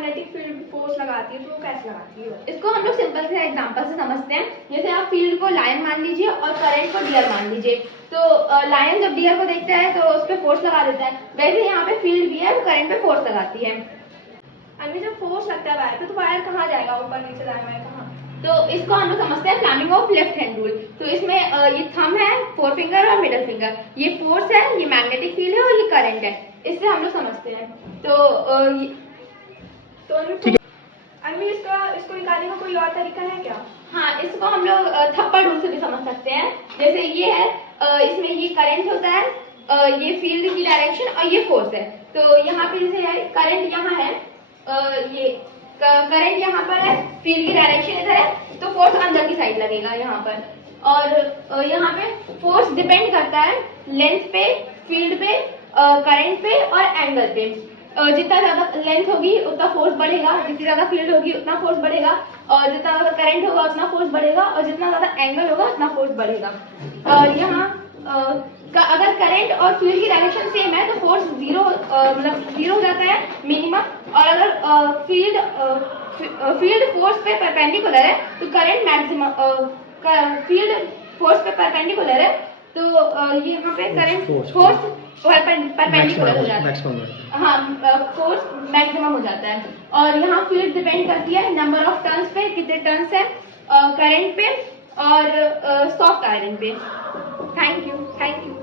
Magnetic field force लगाती है तो वो कैसे लगाती है? इसको हम लोग सिंपल से एग्जांपल से समझते हैं। जैसे आप फील्ड को लायन मान लीजिए और करंट को डियर मान लीजिए। तो लायन जब डियर को देखता है तो उस पर फोर्स लगा देता है, वैसे यहाँ पे फील्ड भी है, वो करंट पे फोर्स लगाती है। अन्य जब फोर्स लगता है वायर पे तो वायर कहाँ जाएगा, ऊपर नीचे जाएगा, वायर कहाँ? तो इसको हम लोग समझते हैं Fleming of left hand rule. तो इसमें ये थंब है, फोर फिंगर और मिडल फिंगर, ये फोर्स है, ये मैग्नेटिक फील्ड है और ये करंट है। इससे हम लोग समझते हैं। तो इसको निकालने का कोई और तरीका है क्या? हाँ, इसको हम लोग थप्पड़ रूल से भी समझ सकते हैं। जैसे ये है, इसमें ये करंट होता है, ये फील्ड की डायरेक्शन और ये फोर्स है। तो यहाँ पे जैसे है करंट यहाँ है, ये करंट यहाँ पर है, फील्ड की डायरेक्शन इधर है, तो फोर्स अंदर की साइड लगेगा यहाँ पर। और यहाँ पे फोर्स डिपेंड करता है लेंथ पे, फील्ड पे, करंट पे और एंगल पे। जितना ज्यादा लेंथ होगी उतना फोर्स बढ़ेगा, जितनी ज्यादा फील्ड होगी उतना फोर्स बढ़ेगा, और जितना ज्यादा करंट होगा उतना फोर्स बढ़ेगा, और जितना ज्यादा एंगल होगा उतना फोर्स बढ़ेगा। और यहाँ अगर करंट और फील्ड की डायरेक्शन सेम है तो फोर्स मतलब जीरो हो जाता है मिनिमम। और अगर फील्ड फोर्स पे परपेंडिकुलर है तो करंट मैक्सिमम, फील्ड फोर्स पे परपेंडिकुलर है तो ये यहाँ पे करंट फोर्स परपेंडिकुलर हो जाता है। हाँ, फोर्स मैक्सिमम हो जाता है। और यहाँ फील्ड डिपेंड करती है नंबर ऑफ टर्न्स पे, कितने टर्न्स है, करंट पे और सॉफ्ट आयरन पे। Thank you.